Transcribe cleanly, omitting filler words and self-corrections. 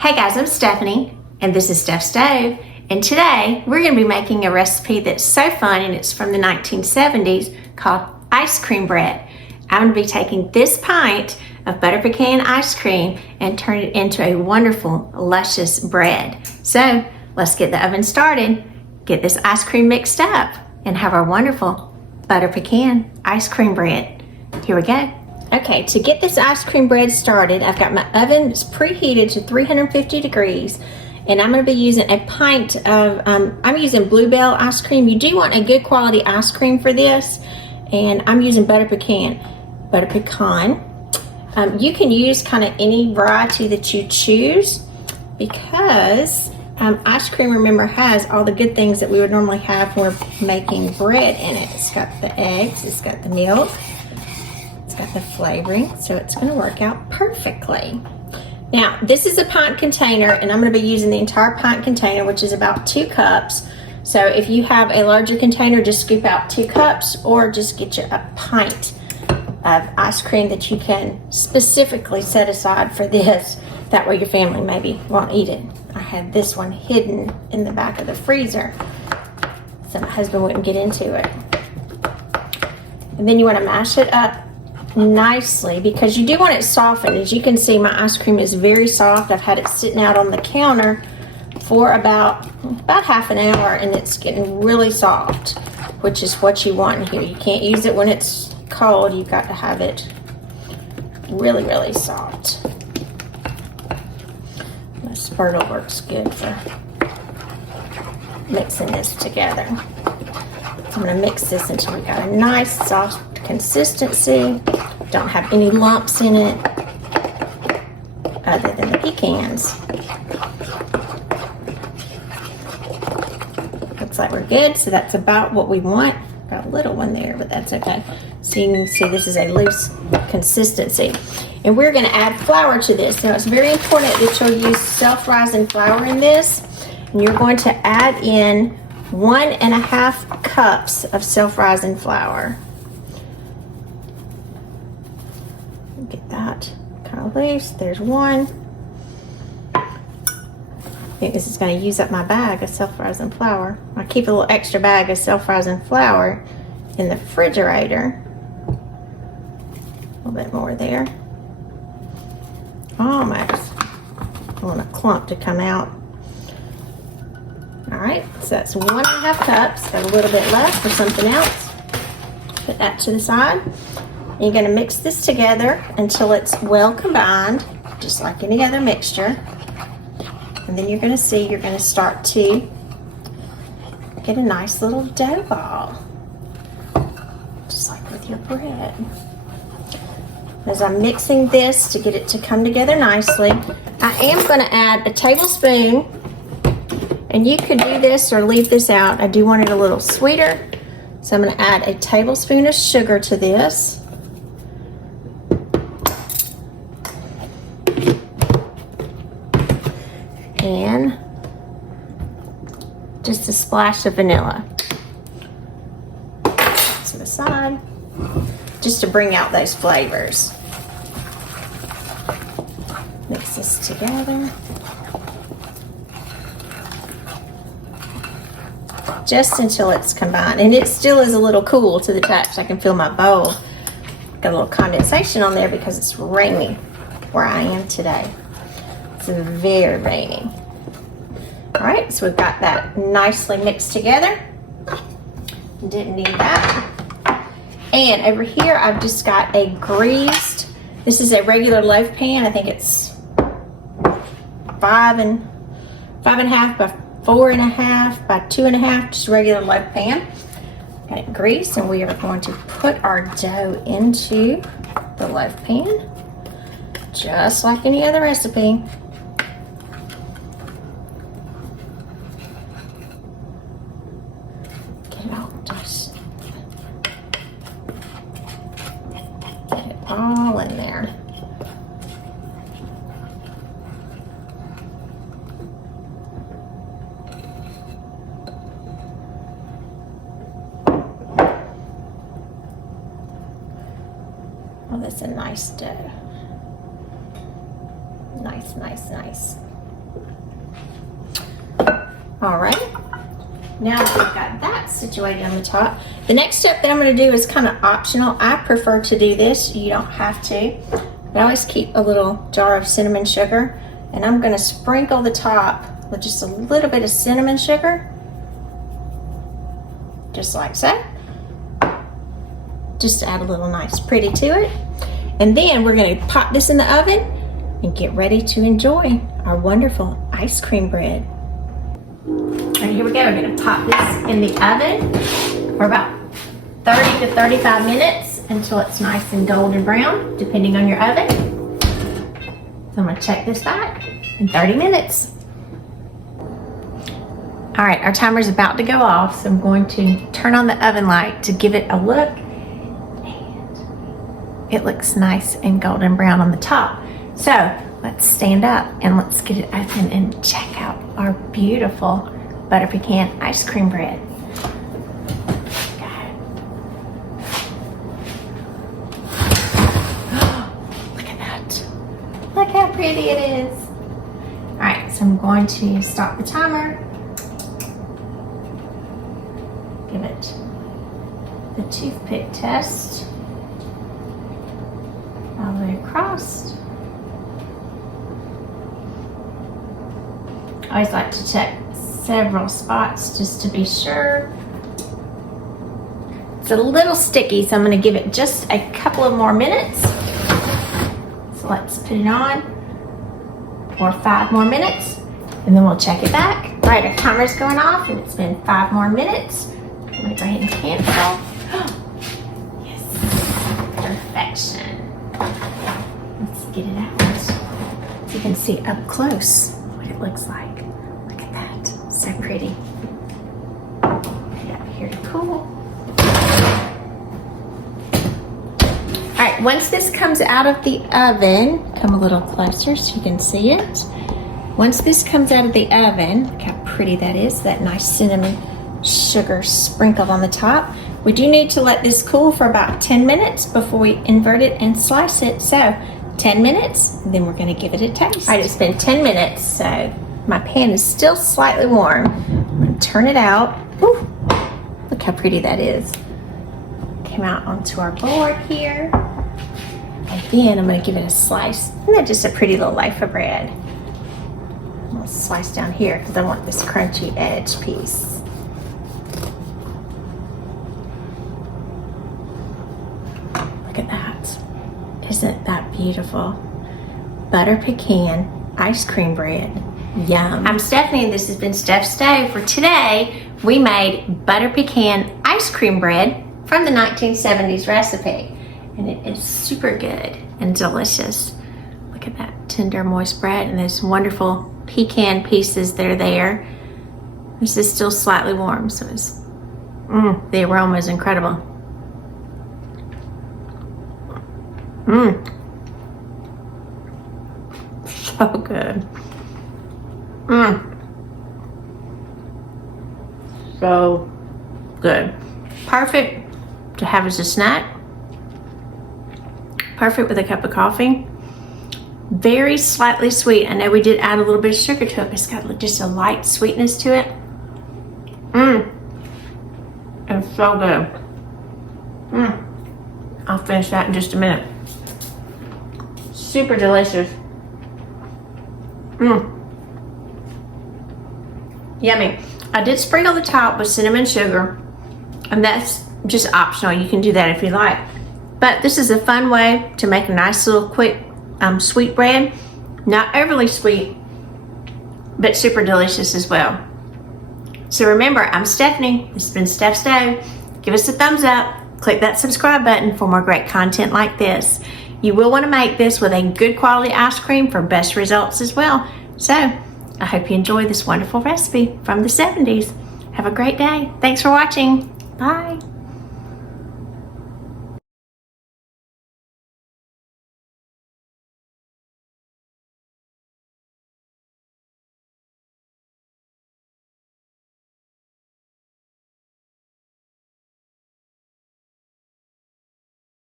Hey guys, I'm Stephanie, and this is Steph Stove, and today we're going to be making a recipe that's so fun, and it's from the 1970s, called ice cream bread. I'm going to be taking this pint of butter pecan ice cream and turn it into a wonderful, luscious bread. So let's get the oven started, get this ice cream mixed up, and have our wonderful butter pecan ice cream bread. Here we go. Okay, to get this ice cream bread started, I've got my oven preheated to 350 degrees, and I'm going to be using a pint of, I'm using Bluebell ice cream. You do want a good quality ice cream for this, and I'm using butter pecan. You can use kind of any variety that you choose, because ice cream, remember, has all the good things that we would normally have when we're making bread in it. It's got the eggs, it's got the milk, it's got the flavoring, so it's going to work out perfectly. Now, this is a pint container, and I'm going to be using the entire pint container, which is about 2 cups. So if you have a larger container, just scoop out 2 cups, or just get you a pint of ice cream that you can specifically set aside for this. That way your family maybe won't eat it. I had this one hidden in the back of the freezer, so my husband wouldn't get into it. And then you want to mash it up nicely, because you do want it softened. As you can see, my ice cream is very soft. I've had it sitting out on the counter for about half an hour, and it's getting really soft, which is what you want in here. You can't use it when it's cold. You've got to have it really, really soft. The spurtle works good for mixing this together. So I'm going to mix this until we got a nice soft consistency. Don't have any lumps in it other than the pecans. Looks like we're good, so that's about what we want. Got a little one there, but that's okay. So you can see this is a loose consistency. And we're going to add flour to this. Now, it's very important that you'll use self-rising flour in this. And you're going to add in 1.5 cups of self-rising flour. Get that kind of loose. There's one. I think this is going to use up my bag of self-rising flour. I keep a little extra bag of self-rising flour in the refrigerator. A little bit more there. Almost. I want a clump to come out. All right, so that's 1.5 cups. Got a little bit left for something else. Put that to the side. You're going to mix this together until it's well combined, just like any other mixture. And then you're going to see, you're going to start to get a nice little dough ball, just like with your bread. As I'm mixing this to get it to come together nicely, I am going to add a tablespoon, and you could do this or leave this out. I do want it a little sweeter, so I'm going to add a tablespoon of sugar to this. And just a splash of vanilla to the side, just to bring out those flavors. Mix this together. Just until it's combined. And it still is a little cool to the touch. I can feel my bowl. Got a little condensation on there because it's raining where I am today. It's very rainy. All right, so we've got that nicely mixed together. Didn't need that. And over here, I've just got a greased, this is a regular loaf pan. I think it's 5.5 by 4.5 by 2.5, just a regular loaf pan. Got it greased, and we are going to put our dough into the loaf pan, just like any other recipe. Get it all in there. Oh, that's a nice dough. Nice, nice, nice. All right. Now that we've got that situated on the top, the next step that I'm going to do is kind of optional. I prefer to do this. You don't have to. But I always keep a little jar of cinnamon sugar, and I'm going to sprinkle the top with just a little bit of cinnamon sugar, just like so, just to add a little nice pretty to it. And then we're going to pop this in the oven and get ready to enjoy our wonderful ice cream bread. All right, here we go. We're going to pop this in the oven for about 30 to 35 minutes until it's nice and golden brown, depending on your oven. So I'm going to check this back in 30 minutes. All right, our timer's about to go off, so I'm going to turn on the oven light to give it a look. And it looks nice and golden brown on the top. So let's stand up and let's get it open and check out our beautiful butter pecan ice cream bread. Look at that. Look how pretty it is. All right, so I'm going to stop the timer. Give it the toothpick test all the way across. I always like to check several spots just to be sure. It's a little sticky, so I'm going to give it just a couple of more minutes. So let's put it on for 5 more minutes, and then we'll check it back. All right, our timer's going off, and it's been 5 more minutes. I'm going to go ahead and cancel. Yes, perfection. Let's get it out so you can see up close what it looks like. Look at that, so pretty. Put it up here to cool. All right, once this comes out of the oven, come a little closer so you can see it. Once this comes out of the oven, look how pretty that is, that nice cinnamon sugar sprinkled on the top. We do need to let this cool for about 10 minutes before we invert it and slice it. So 10 minutes, and then we're going to give it a taste. All right, it's been 10 minutes, so my pan is still slightly warm. I'm going to turn it out. Ooh, look how pretty that is. Came out onto our board here. And then I'm going to give it a slice. Isn't that just a pretty little loaf of bread? I'm going to slice down here because I want this crunchy edge piece. Look at that. Isn't that beautiful? Butter pecan ice cream bread. Yum. I'm Stephanie, and this has been Steph's Day. For today, we made butter pecan ice cream bread from the 1970s recipe. And it is super good and delicious. Look at that tender, moist bread and those wonderful pecan pieces that are there. This is still slightly warm, so it's, the aroma is incredible. So good. So good. Perfect to have as a snack. Perfect with a cup of coffee. Very slightly sweet. I know we did add a little bit of sugar to it, but it's got just a light sweetness to it. It's so good. I'll finish that in just a minute. Super delicious. Yummy. I did sprinkle the top with cinnamon sugar, and that's just optional. You can do that if you like. But this is a fun way to make a nice little quick sweet bread. Not overly sweet, but super delicious as well. So remember, I'm Stephanie. This has been Steph's Day. Give us a thumbs up. Click that subscribe button for more great content like this. You will want to make this with a good quality ice cream for best results as well. So I hope you enjoy this wonderful recipe from the 70s. Have a great day. Thanks for watching. Bye.